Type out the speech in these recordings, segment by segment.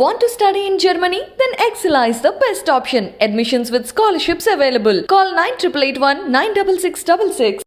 Want to study in Germany? Then Excella is the best option. Admissions with scholarships available. Call 9881 96666.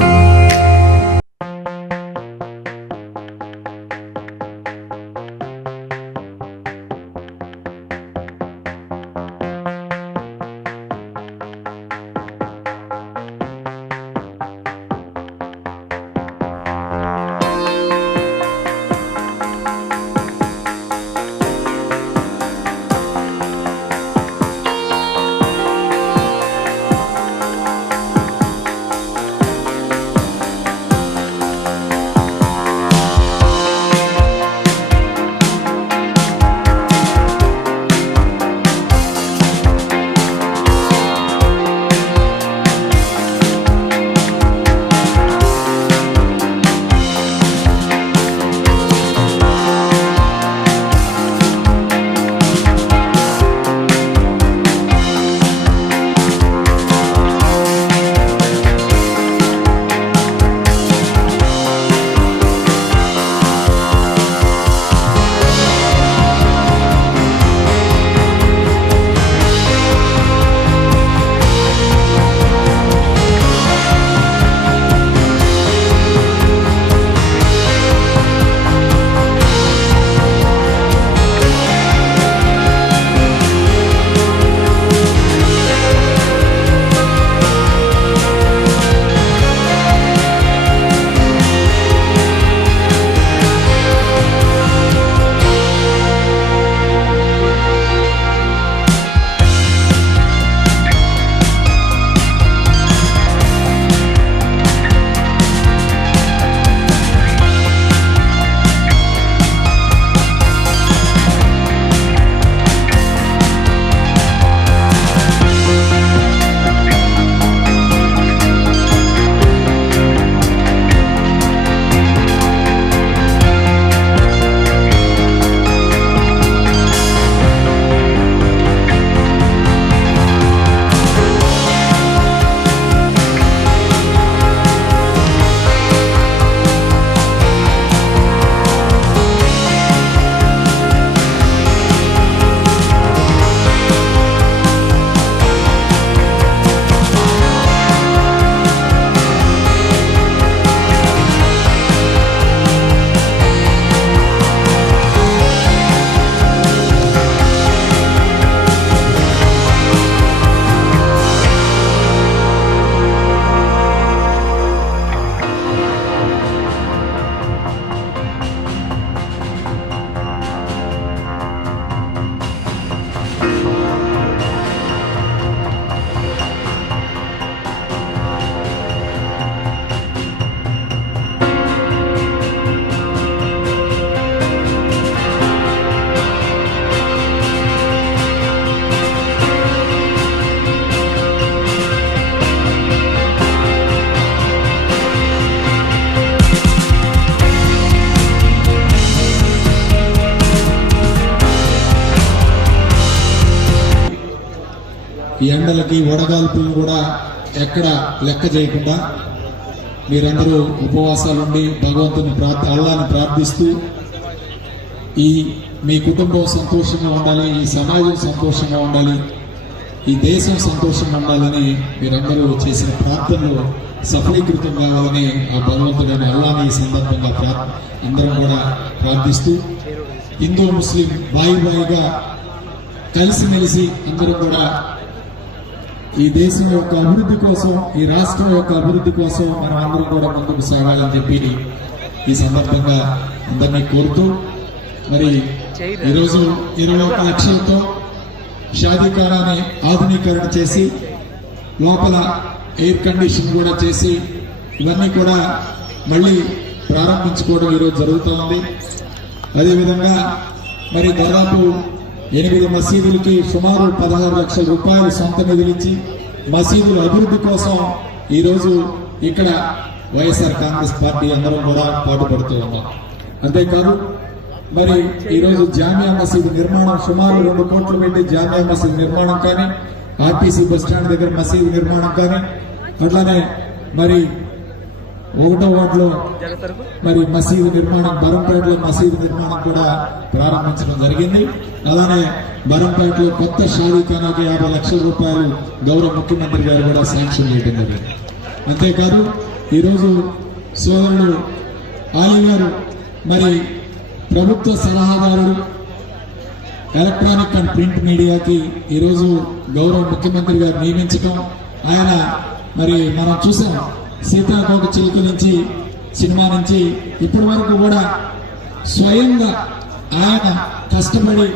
ఈ ఎండలకి వడగాల్పులను కూడా ఎక్కడ లెక్క చేయకుండా మీరందరూ ఉపవాసాలుండి భగవంతుని అల్లాని ప్రార్థిస్తూ ఈ మీ కుటుంబం సంతోషంగా ఉండాలి, ఈ సమాజం సంతోషంగా ఉండాలి, ఈ దేశం సంతోషంగా ఉండాలని మీరందరూ చేసిన ప్రార్థనలు సఫలీకృతం కావాలని ఆ భగవంతుడైన అల్లాని ఈ సందర్భంగా అందరం కూడా ప్రార్థిస్తూ హిందూ ముస్లిం బాయిగా కలిసిమెలిసి అందరూ కూడా ఈ దేశం యొక్క అభివృద్ధి కోసం, ఈ రాష్ట్రం యొక్క అభివృద్ధి కోసం మనం అందరం కూడా ముందుకు సాగాలని చెప్పి ఈ సందర్భంగా అందరినీ కోరుతూ మరి ఈరోజు 21 లక్షలతో షాదీఖానాని ఆధునీకరణ చేసి లోపల ఎయిర్ కండిషన్ కూడా చేసి ఇవన్నీ కూడా మళ్ళీ ప్రారంభించుకోవడం ఈరోజు జరుగుతోంది. అదేవిధంగా మరి దాదాపు 8 మసీదులకి సుమారు 16 లక్షల రూపాయలు సొంత నిధులిచ్చి మసీదుల అభివృద్ధి కోసం ఈరోజు ఇక్కడ వైఎస్ఆర్ కాంగ్రెస్ పార్టీ అందరం కూడా పాటుపడుతూ ఉన్నాం. అంతేకాదు మరి ఈరోజు జామియా మసీదు నిర్మాణం సుమారు 2 కోట్లు పెట్టి జామియా మసీదు నిర్మాణం కానీ, ఆర్టీసీ బస్ స్టాండ్ దగ్గర మసీదు నిర్మాణం కానీ, అట్లానే మరి 1వ వార్డులో మరి మసీదు నిర్మాణం, బరంపేటలో మసీదు నిర్మాణం కూడా ప్రారంభించడం జరిగింది. అలానే బరంపేటలో కొత్త షాదీఖానాకి 50 లక్షల రూపాయలు గౌరవ ముఖ్యమంత్రి గారు కూడా శాంక్షన్ చేయడం జరిగింది. అంతేకాదు ఈరోజు సోదరుడు ఆలీ గారు మరి ప్రభుత్వ సలహాదారుడు ఎలక్ట్రానిక్ అండ్ ప్రింట్ మీడియాకి ఈరోజు గౌరవ ముఖ్యమంత్రి గారు నియమించడం, ఆయన మరి మనం చూసాం సీతాకోక చిలుక నుంచి సినిమా నుంచి ఇప్పటి వరకు కూడా స్వయంగా ఆయన కష్టపడి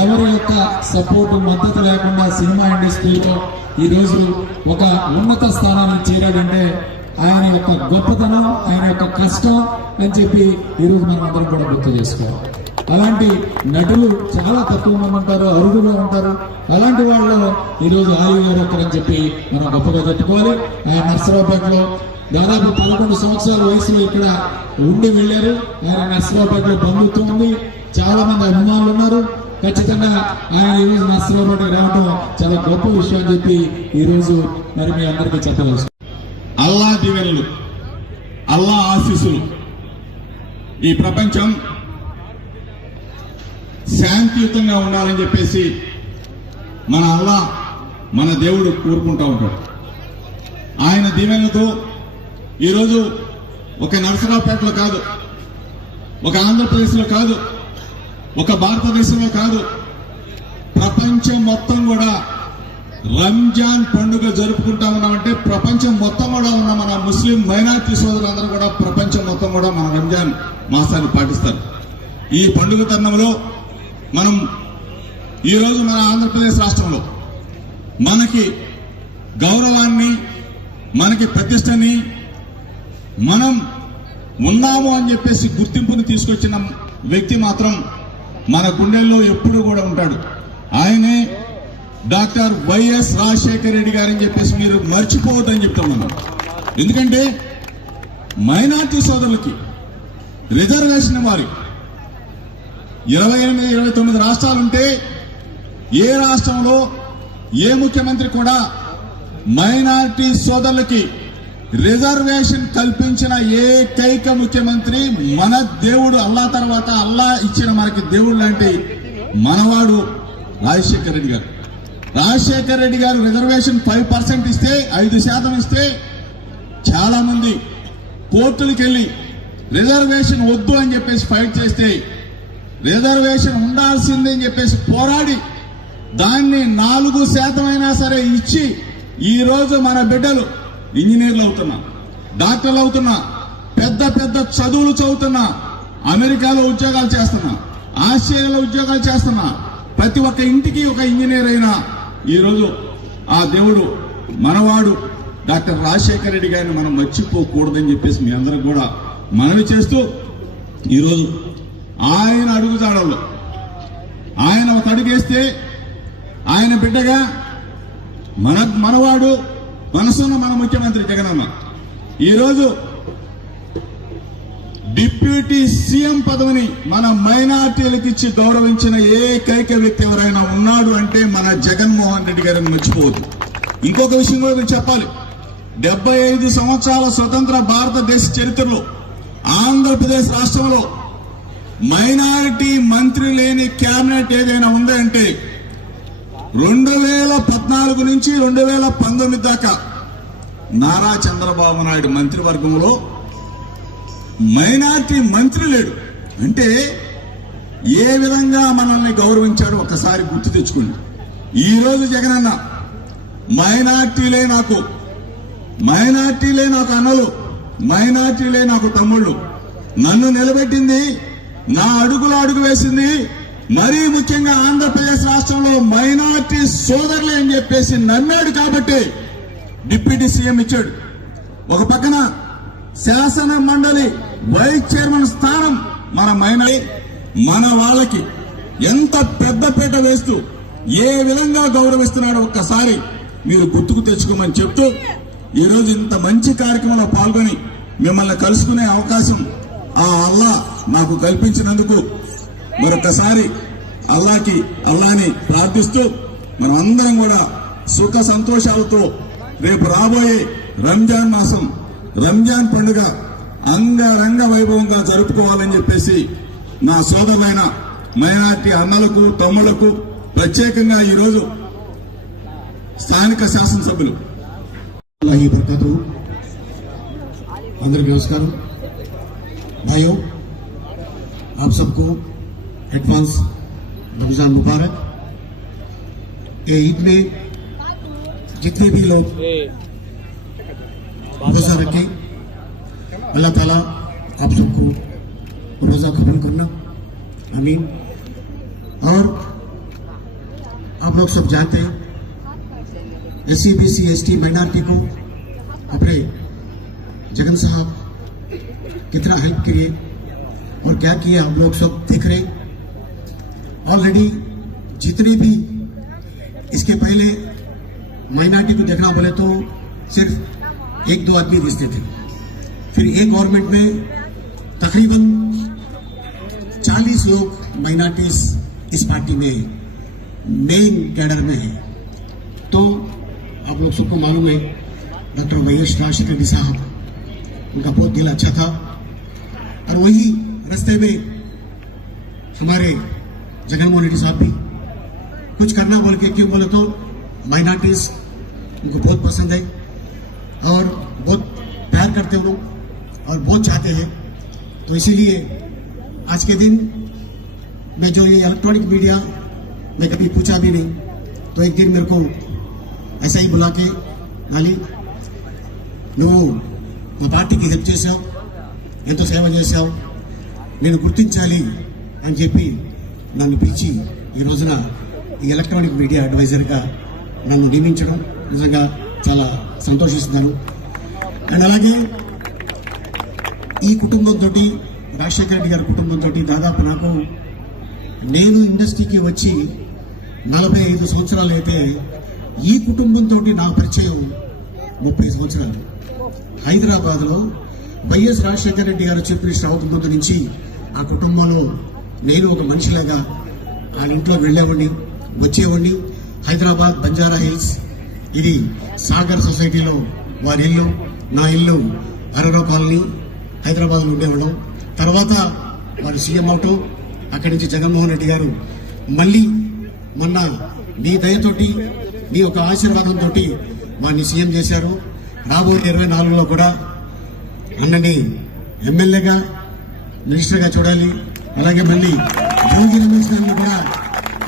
ఎవరి యొక్క సపోర్టు మద్దతు లేకుండా సినిమా ఇండస్ట్రీలో ఈరోజు ఒక ఉన్నత స్థానానికి చేరాడంటే ఆయన యొక్క గొప్పతనం, ఆయన యొక్క కష్టం అని చెప్పి ఈరోజు మనం అందరం కూడా గుర్తు చేసుకోవాలి. అలాంటి నటులు చాలా తక్కువ మంది ఉంటారు, అరుదుగా ఉంటారు. అలాంటి వాళ్ళు ఈరోజు ఆలీ గారు ఒక్కరని చెప్పి మనం గొప్పగా చెప్పుకోవాలి. ఆయన నర్సరావుపేటలో దాదాపు 11 సంవత్సరాల వయసులో ఇక్కడ ఉండి వెళ్ళారు. ఆయన నర్సరావుపేటలో బంధుత్వం ఉంది, చాలా మంది అభిమానులు ఉన్నారు. ఖచ్చితంగా ఆయన ఈరోజు నర్సరావుపేటకు రావడం చాలా గొప్ప విషయం అని చెప్పి ఈరోజు మరి మీ అందరికీ చెప్పవచ్చు. అల్లా దీవెనలు, అల్లా ఆశీస్సులు, ఈ ప్రపంచం శాంతియుతంగా ఉండాలని చెప్పేసి మన అల్లా, మన దేవుడు కోరుకుంటూ ఉంటాడు. ఆయన దీవెనలతో ఈరోజు ఒక నరసరావుపేటలో కాదు, ఒక ఆంధ్రప్రదేశ్లో కాదు, ఒక భారతదేశంలో కాదు, ప్రపంచం మొత్తం కూడా రంజాన్ పండుగ జరుపుకుంటా ఉన్నామంటే ప్రపంచం మొత్తం కూడా ఉన్న మన ముస్లిం మైనారిటీ సోదరులందరూ కూడా ప్రపంచం మొత్తం కూడా మన రంజాన్ మాసాన్ని పాటిస్తారు. ఈ పండుగ తరుణంలో మనం ఈరోజు మన ఆంధ్రప్రదేశ్ రాష్ట్రంలో మనకి గౌరవాన్ని, మనకి ప్రతిష్టని, మనం ఉన్నాము అని చెప్పేసి గుర్తింపుని తీసుకొచ్చిన వ్యక్తి మాత్రం మన గుండెల్లో ఎప్పుడూ కూడా ఉంటాడు. ఆయనే డాక్టర్ వైఎస్ రాజశేఖర రెడ్డి గారని చెప్పేసి మీరు మర్చిపోవద్దని చెప్తున్నాను. ఎందుకంటే మైనార్టీ సోదరులకి రిజర్వేషన్ వారి 28, 29 రాష్ట్రాలుంటే ఏ రాష్ట్రంలో ఏ ముఖ్యమంత్రి కూడా మైనార్టీ సోదరులకి రిజర్వేషన్ కల్పించిన ఏకైక ముఖ్యమంత్రి మన దేవుడు అల్లా తర్వాత అల్లా ఇచ్చిన మనకి దేవుడు లాంటి మనవాడు రాజశేఖర రెడ్డి గారు. రాజశేఖర రెడ్డి గారు రిజర్వేషన్ 5% ఇస్తే, 5% ఇస్తే చాలా మంది కోర్టులకు వెళ్ళి రిజర్వేషన్ వద్దు అని చెప్పేసి ఫైట్ చేస్తే, రిజర్వేషన్ ఉండాల్సిందే అని చెప్పేసి పోరాడి దాన్ని 4% అయినా సరే ఇచ్చి ఈ రోజు మన బిడ్డలు ఇంజనీర్లు అవుతున్నా, డాక్టర్లు అవుతున్నా, పెద్ద పెద్ద చదువులు చదువుతున్నా, అమెరికాలో ఉద్యోగాలు చేస్తున్నా, ఆస్ట్రేలియాలో ఉద్యోగాలు చేస్తున్నా, ప్రతి ఒక్క ఇంటికి ఒక ఇంజనీర్ అయినా ఈరోజు ఆ దేవుడు మనవాడు డాక్టర్ రాజశేఖర రెడ్డి గారిని మనం మర్చిపోకూడదని చెప్పేసి మీ అందరికి కూడా మనవి చేస్తూ, ఈరోజు ఆయన అడుగుజాడల్లో ఆయన ఒక అడుగేస్తే ఆయన బిడ్డగా మనవాడు మనసున్న మన ముఖ్యమంత్రి జగనన్న ఈరోజు డిప్యూటీ సీఎం పదవిని మన మైనార్టీలకు ఇచ్చి గౌరవించిన ఏకైక వ్యక్తి ఎవరైనా ఉన్నాడు అంటే మన జగన్మోహన్ రెడ్డి గారిని మర్చిపోవద్దు. ఇంకొక విషయం కూడా నేను చెప్పాలి. 75 సంవత్సరాల స్వతంత్ర భారతదేశ చరిత్రలో ఆంధ్రప్రదేశ్ రాష్ట్రంలో మైనారిటీ మంత్రి లేని క్యాబినెట్ ఏదైనా ఉందంటే 2014 నుంచి 2019 దాకా నారా చంద్రబాబు నాయుడు మంత్రివర్గంలో మైనార్టీ మంత్రి లేడు. అంటే ఏ విధంగా మనల్ని గౌరవించాడో ఒక్కసారి గుర్తు తెచ్చుకోండి. ఈ రోజు జగనన్న మైనార్టీలే నాకు అన్నలు, మైనార్టీలే నాకు తమ్ముళ్ళు, నన్ను నిలబెట్టింది, నా అడుగులో అడుగు వేసింది, మరీ ముఖ్యంగా ఆంధ్రప్రదేశ్ రాష్ట్రంలో మైనార్టీ సోదరులే అని చెప్పేసి నమ్మాడు కాబట్టి డిప్యూటీ సీఎం ఇచ్చాడు. ఒక పక్కన శాసన మండలి వైస్ చైర్మన్ స్థానం మన వాళ్ళకి ఎంత పెద్దపీట వేస్తూ ఏ విధంగా గౌరవిస్తున్నాడో ఒక్కసారి మీరు గుర్తుకు తెచ్చుకోమని చెప్తూ, ఈరోజు ఇంత మంచి కార్యక్రమంలో పాల్గొని మిమ్మల్ని కలుసుకునే అవకాశం ఆ అల్లా నాకు కల్పించినందుకు మరొకసారి అల్లాని ప్రార్థిస్తూ మనం అందరం కూడా సుఖ సంతోషాలతో రేపు రాబోయే రంజాన్ మాసం రంజాన్ పండుగ అంగరంగ వైభవంగా జరుపుకోవాలని చెప్పేసి నా సోదరులైన మైనారిటీ అన్నలకు తమ్ముళ్లకు ప్రత్యేకంగా ఈరోజు స్థానిక శాసనసభ్యులు अल्लाह बरकत हो। अंदर नमस्कार भाइयों, आप सबको एडवांस रमजान मुबारक। ये ईद में जितने भी लोग रोजा रखें, अल्लाह ताला आप सबको रोजा कबूल करना, आमीन। और आप लोग सब जानते हैं SC BC ST माइनॉरिटी को अपने जगन साहब कितना हेल्प किए और क्या किया हम लोग सब देख रहे। ऑलरेडी जितने भी इसके पहले माइनॉरिटी को देखना बोले तो सिर्फ 1-2 आदमी दिखते थे, फिर एक गवर्नमेंट में तकरीबन 40 लोग माइनॉरिटीज इस पार्टी में मेन कैडर में है। तो आप लोग सबको मालूम है डॉक्टर YS राजशेखर रेड्डी साहब, उनका बहुत दिल अच्छा था। और वही रास्ते में हमारे जगनमोहन रेड्डी साहब भी कुछ करना बोल के, क्यों बोले तो माइनॉरिटीज उनको बहुत पसंद है और बहुत प्यार करते हैं लोग और बहुत चाहते हैं। तो इसीलिए आज के दिन मैं जो ये इलेक्ट्रॉनिक मीडिया मैं कभी पूछा भी नहीं, तो एक दिन मेरे को ऐसा ही बुला के నాలి నువ్వు మా పార్టీకి హెల్ప్ చేశావు, ఎంతో సేవ చేశావు, నేను గుర్తించాలి అని చెప్పి నన్ను పిలిచి ఈ రోజున ఈ ఎలక్ట్రానిక్ మీడియా అడ్వైజర్గా నన్ను నియమించడం నిజంగా చాలా సంతోషిస్తున్నాను. అండ్ అలాగే ఈ కుటుంబంతో రాజశేఖర రెడ్డి గారి కుటుంబంతో దాదాపు నాకు నేను ఇండస్ట్రీకి వచ్చి 45 సంవత్సరాలు అయితే ఈ కుటుంబంతో నా పరిచయం 30 సంవత్సరాలు. హైదరాబాద్లో వైఎస్ రాజశేఖర రెడ్డి గారు చీఫ్ మినిస్టర్ అవ్వక ముందు నుంచి ఆ కుటుంబంలో నేను ఒక మనిషిలాగా వాళ్ళ ఇంట్లో వెళ్ళేవాడిని, వచ్చేవాడిని. హైదరాబాద్ బంజారా హిల్స్, ఇది సాగర్ సొసైటీలో వారి ఇల్లు, నా ఇల్లు అరరో కాలనీ, హైదరాబాద్లో ఉండేవాళ్ళం. తర్వాత వారు సీఎం అవటం, అక్కడి నుంచి జగన్మోహన్ రెడ్డి గారు మళ్ళీ మొన్న మీ దయతోటి మీ ఒక ఆశీర్వాదంతో వారిని సీఎం చేశారు. రాబోయే 24లో కూడా అన్నని ఎమ్మెల్యేగా మినిస్టర్గా చూడాలి. అలాగే మళ్ళీ జోగి రమేష్ గారిని కూడా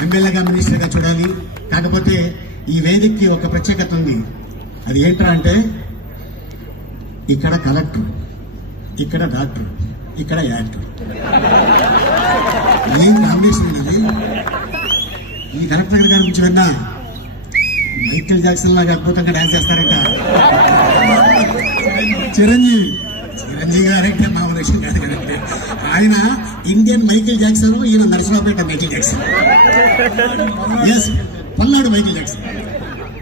ఎమ్మెల్యేగా మినిస్టర్గా చూడాలి. కాకపోతే ఈ వేదికకి ఒక ప్రత్యేకత ఉంది. అది ఏంట్రా అంటే ఇక్కడ కలెక్టర్, ఇక్కడ డాక్టర్, ఇక్కడ యాక్టర్. ఏం కాంబినేషన్ అది. ఈ కలెక్టర్ గారి నుంచి విన్నా మైకేల్ జాక్సన్ లాగా అద్భుతంగా డాన్స్ చేస్తారంట. చిరంజీవి గారంటే మా విషయం కాదు కదంటే, ఆయన ఇండియన్ మైకేల్ జాక్సన్, ఈయన Narasaraopet Michael Jackson. Yes, Palnadu Michael Jackson.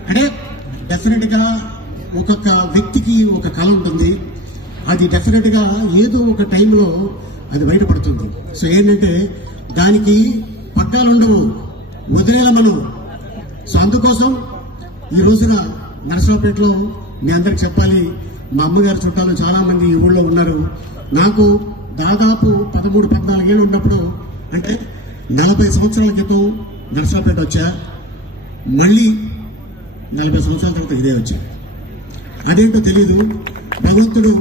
అంటే డెఫినెట్ గా ఒక్కొక్క వ్యక్తికి ఒక కళ ఉంటుంది. అది డెఫినెట్ గా ఏదో ఒక టైంలో అది బయటపడుతుంది. సో ఏంటంటే దానికి పట్టాలు ఉండవు, వదిలేలా మనం. సో అందుకోసం ఈ రోజున నరసరావుపేటలో మీ అందరికి చెప్పాలి, మా అమ్మగారి చుట్టాలు చాలా మంది ఈ ఊళ్ళో ఉన్నారు. నాకు దాదాపు 13-14 ఏళ్ళు ఉన్నప్పుడు, అంటే 40 సంవత్సరాల క్రితం నరసరావుపేట వచ్చా. మళ్ళీ 40 సంవత్సరాల తర్వాత ఇదే వచ్చా. అదేంటో తెలీదు. భగవంతుడు